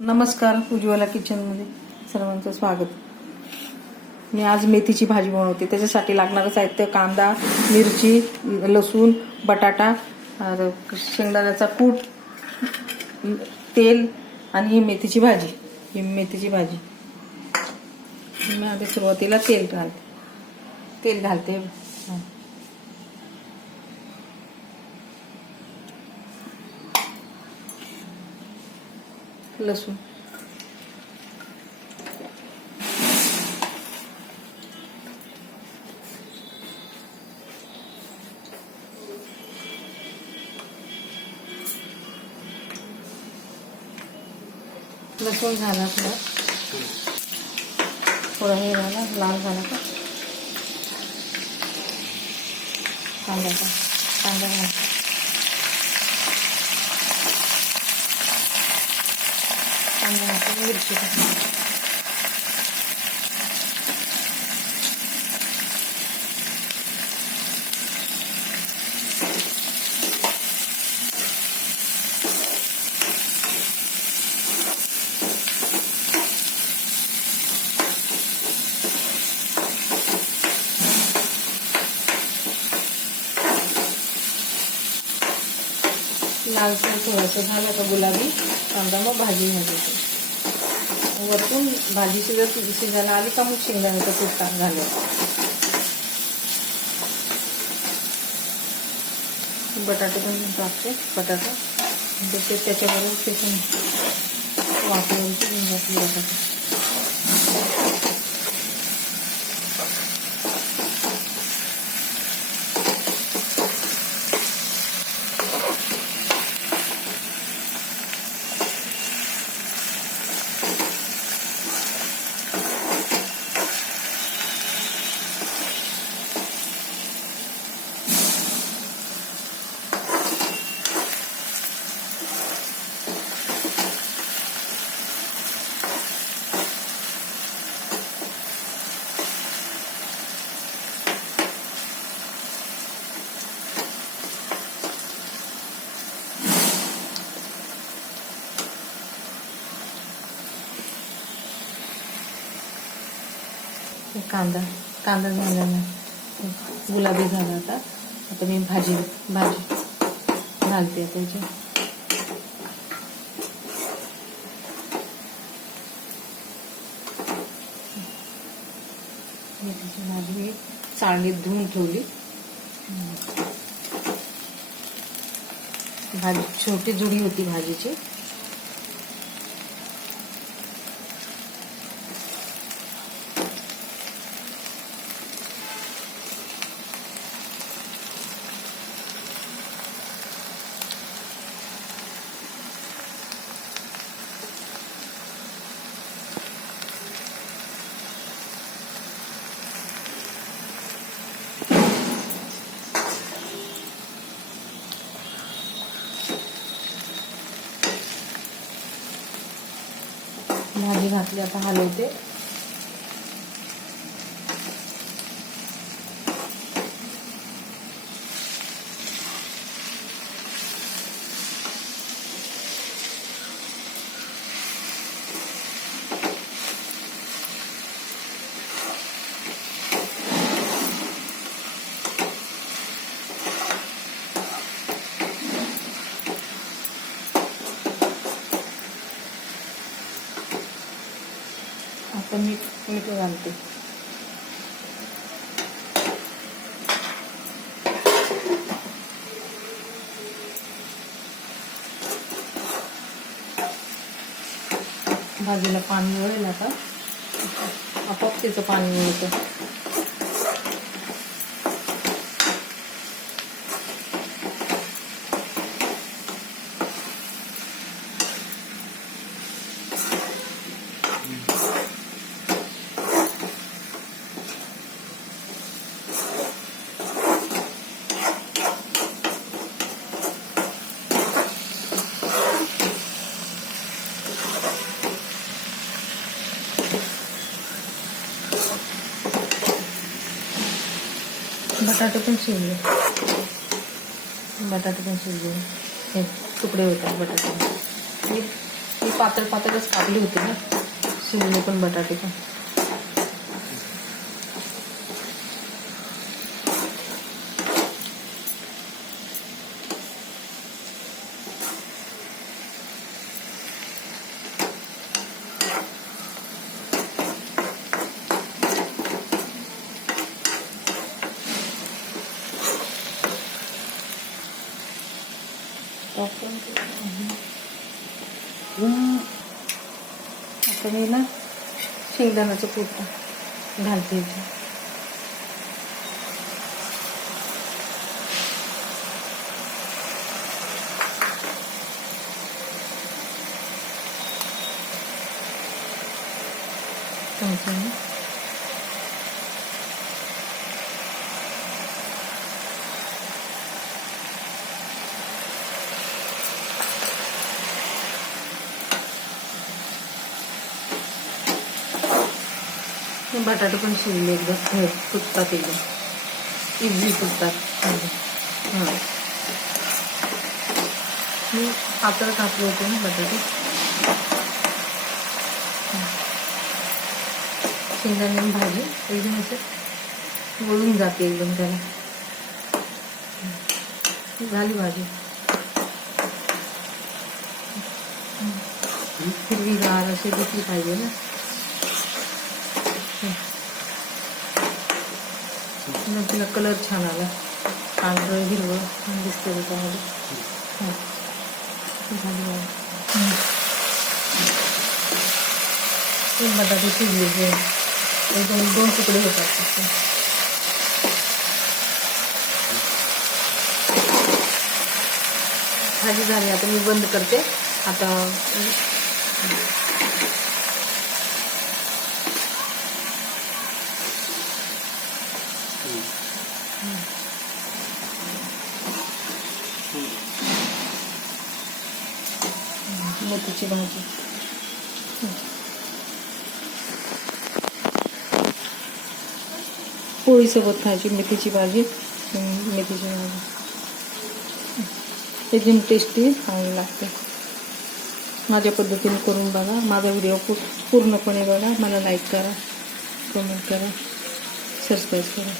नमस्कार उज्ज्वला किचनमध्ये सर्वांचं स्वागत. मी आज मेथीची भाजी बनवते. त्याच्यासाठी लागणारं साहित्य कांदा मिरची लसूण बटाटा शेंगदाण्याचा कूट तेल आणि ही मेथीची भाजी. ही मेथीची भाजी. मी आधी सुरुवातीला तेल घालते. तेल घालते. लसूण. लसूण झाला थोडा. थोडा हे झाला लाल झाला का? कांदा का कांदा பண்ணாங்க முடிச்சுக்கோங்க લાલ સરસ હોય તો ધાને તો ગુલાબી કાંદામાં ભાજી નાખીશું वरतून भाजीची जर शिजायला आली का मग शेंगदाण्याचं कूट टाक झालं. बटाटे पण टाकते बटाटा. म्हणजे ते त्याच्याबरोबर ते पण वापरून घातले बटाटे. कांदा कांदा झाला ना गुलाबी झाला आता आता मी भाजी भाजी घालते आता याची मेथीची भाजी मी चाळणीत धुवून ठेवली भाजी छोटी जुडी होती भाजीची भाजी घातली आता हलवते. आता मीठ मीठ घालते. भाजीला पाणी वळेल आता. आपोआप तिचं पाणी वळतं बटाटे पण शिजले बटाटे पण शिजले हे तुकडे होतात बटाटे. मी पातळ पातळच कापली होती ना. शिवले पण बटाटे पण. आता मी ना शेंगदाण्याचं पोट घालते इथे चमच्याने बटाटे पण शिजले एकदम हे। फुटतात एकदम इझी फुटतात हाँ होते बटाटे शेंगदाणे भाजी, एकदम असं वळून जाते एकदम त्याला झाली भाजी। हिरवीगार अशी दिसली पाहिजे ना। मग तिला कलर छान आला. पांढरं हिरवं दिसतं त्याच्यामध्ये हं. बटाटे शिजले जे एकदम दोन तुकडे होतात फक्त. भाजी झाली. आता मी बंद करते. आता मेथीची भाजी. पोळीसोबत खायची मेथीची भाजी मेथीची भाजी. एकदम टेस्टी चांगली लागते. माझ्या पद्धतीने करून बघा. माझा व्हिडिओ पू पूर्णपणे बघा. मला लाईक करा कमेंट करा सबस्क्राईब करा.